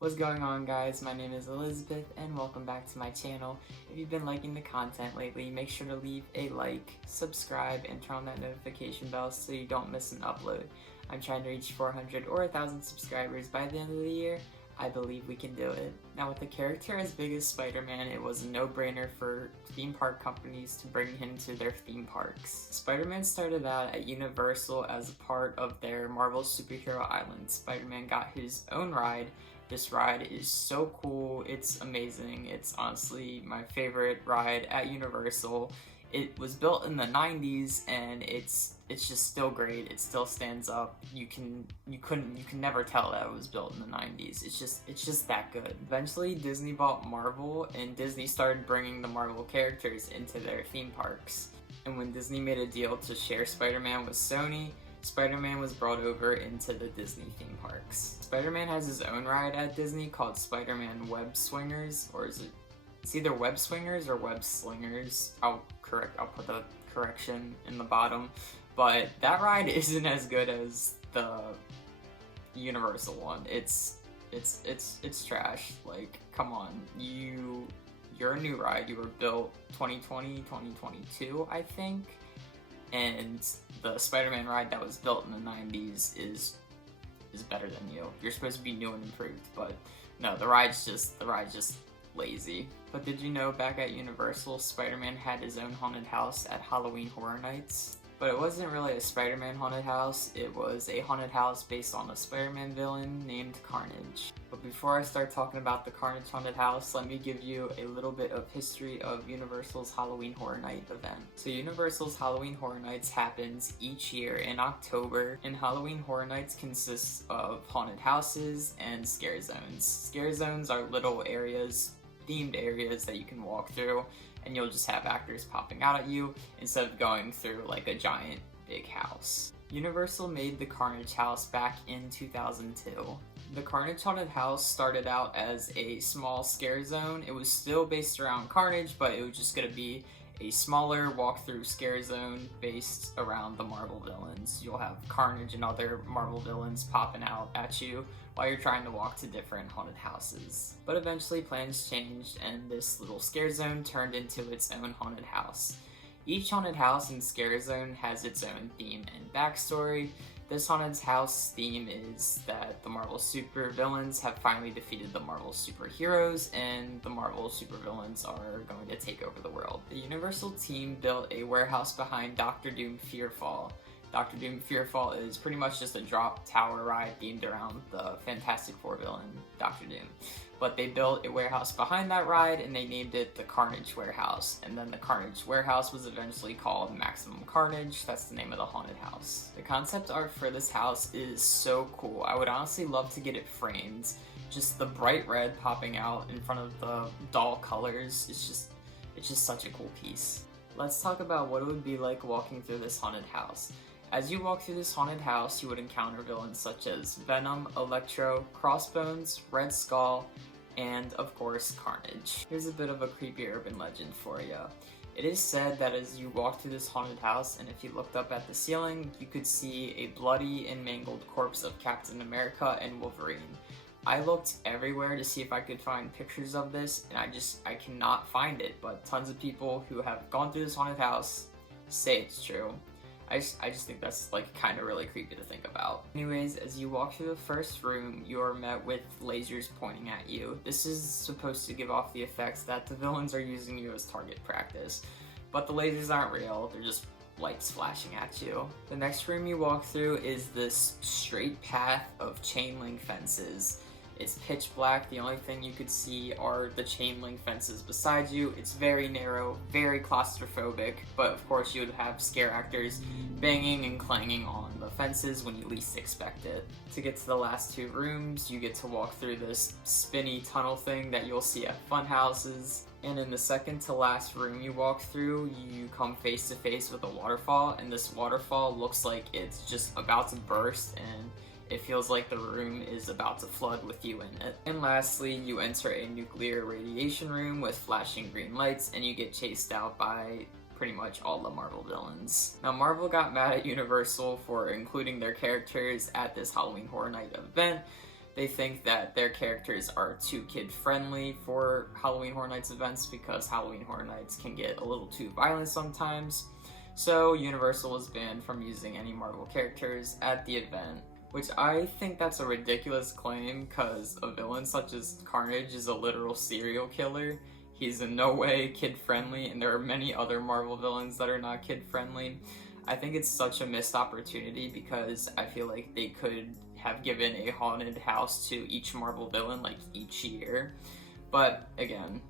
What's going on, guys? My name is Elizabeth and welcome back to my channel. If you've been liking the content lately, make sure to leave a like, subscribe, and turn on that notification bell so you don't miss an upload. I'm trying to reach 400 or 1,000 subscribers by the end of the year. I believe we can do it. Now, with a character as big as Spider-Man, it was a no-brainer for theme park companies to bring him to their theme parks. Spider-Man started out at Universal as a part of their Marvel Superhero Island. Spider-Man got his own ride. This ride is so cool, it's amazing, it's honestly my favorite ride at Universal. It was built in the 90s and it's just still great. It still stands up. You can never tell that it was built in the 90s. It's just that good. Eventually Disney bought Marvel and Disney started bringing the Marvel characters into their theme parks. And when Disney made a deal to share Spider-Man with Sony, Spider-Man was brought over into the Disney theme parks. Spider-Man has his own ride at Disney called Spider-Man Web Swingers, or it's either Web Swingers or Web Slingers. I'll put the correction in the bottom. But that ride isn't as good as the Universal one. It's trash. Like, come on. You're a new ride. You were built 2020, 2022, I think. And the Spider-Man ride that was built in the 90s is better than you. You're supposed to be new and improved, but no, the ride's just lazy. But did you know back at Universal, Spider-Man had his own haunted house at Halloween Horror Nights? But it wasn't really a Spider-Man haunted house, it was a haunted house based on a Spider-Man villain named Carnage. But before I start talking about the Carnage haunted house, let me give you a little bit of history of Universal's Halloween Horror Night event. So Universal's Halloween Horror Nights happens each year in October, and Halloween Horror Nights consists of haunted houses and scare zones. Scare zones are little areas, themed areas that you can walk through, and you'll just have actors popping out at you instead of going through like a giant big house. Universal made the Carnage house back in 2002. The Carnage haunted house started out as a small scare zone. It was still based around Carnage, but it was just going to be a smaller walkthrough scare zone based around the Marvel villains. You'll have Carnage and other Marvel villains popping out at you while you're trying to walk to different haunted houses. But eventually plans changed and this little scare zone turned into its own haunted house. Each haunted house and scare zone has its own theme and backstory. This haunted house theme is that the Marvel supervillains have finally defeated the Marvel superheroes and the Marvel supervillains are going to take over the world. The Universal team built a warehouse behind Doctor Doom Fearfall. Doctor Doom Fearfall is pretty much just a drop tower ride themed around the Fantastic Four villain, Doctor Doom. But they built a warehouse behind that ride and they named it the Carnage Warehouse. And then the Carnage Warehouse was eventually called Maximum Carnage. That's the name of the haunted house. The concept art for this house is so cool. I would honestly love to get it framed. Just the bright red popping out in front of the doll colors. It's just such a cool piece. Let's talk about what it would be like walking through this haunted house. As you walk through this haunted house, you would encounter villains such as Venom, Electro, Crossbones, Red Skull, and of course Carnage. Here's a bit of a creepy urban legend for you. It is said that as you walk through this haunted house and if you looked up at the ceiling, you could see a bloody and mangled corpse of Captain America and Wolverine. I looked everywhere to see if I could find pictures of this and I cannot find it, but tons of people who have gone through this haunted house say it's true. I just think that's like kind of really creepy to think about. Anyways, as you walk through the first room, you are met with lasers pointing at you. This is supposed to give off the effects that the villains are using you as target practice. But the lasers aren't real, they're just lights flashing at you. The next room you walk through is this straight path of chain link fences. It's pitch black, the only thing you could see are the chain link fences beside you. It's very narrow, very claustrophobic, but of course you would have scare actors banging and clanging on the fences when you least expect it. To get to the last two rooms, you get to walk through this spinny tunnel thing that you'll see at fun houses. And in the second to last room you walk through, you come face to face with a waterfall, and this waterfall looks like it's just about to burst and it feels like the room is about to flood with you in it. And lastly, you enter a nuclear radiation room with flashing green lights and you get chased out by pretty much all the Marvel villains. Now, Marvel got mad at Universal for including their characters at this Halloween Horror Night event They think that their characters are too kid-friendly for Halloween Horror Nights events because Halloween Horror Nights can get a little too violent sometimes. So Universal was banned from using any Marvel characters at the event, which I think that's a ridiculous claim because a villain such as Carnage is a literal serial killer. He's in no way kid-friendly, and there are many other Marvel villains that are not kid-friendly. I think it's such a missed opportunity because I feel like they could have given a haunted house to each Marvel villain like each year. But again,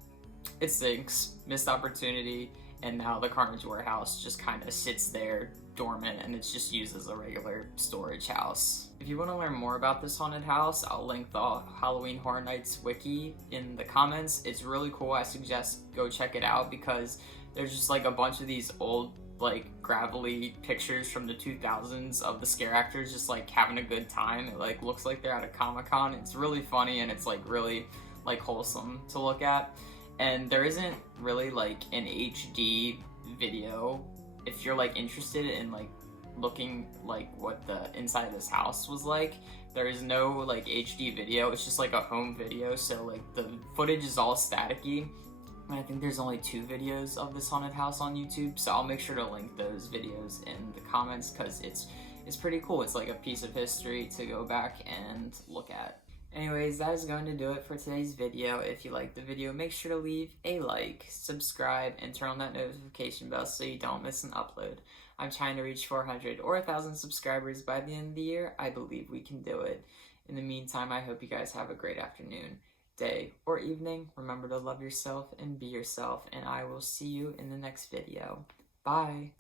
it stinks. Missed opportunity, and now the Carnage Warehouse just kind of sits there dormant and it's just used as a regular storage house. If you want to learn more about this haunted house, I'll link the Halloween Horror Nights wiki in the comments. It's really cool. I suggest go check it out because there's just like a bunch of these old like gravelly pictures from the 2000s of the scare actors just like having a good time. It like looks like they're at a Comic-Con. It's really funny and it's like really like wholesome to look at. And there isn't really like an HD video. If you're like interested in like looking like what the inside of this house was like, there is no like HD video. It's just like a home video, so like the footage is all staticky. And I think there's only 2 videos of this haunted house on YouTube, so I'll make sure to link those videos in the comments because it's pretty cool. It's like a piece of history to go back and look at. Anyways, that is going to do it for today's video. If you liked the video, make sure to leave a like, subscribe, and turn on that notification bell so you don't miss an upload. I'm trying to reach 400 or 1,000 subscribers by the end of the year. I believe we can do it. In the meantime, I hope you guys have a great afternoon, day, or evening. Remember to love yourself and be yourself, and I will see you in the next video. Bye!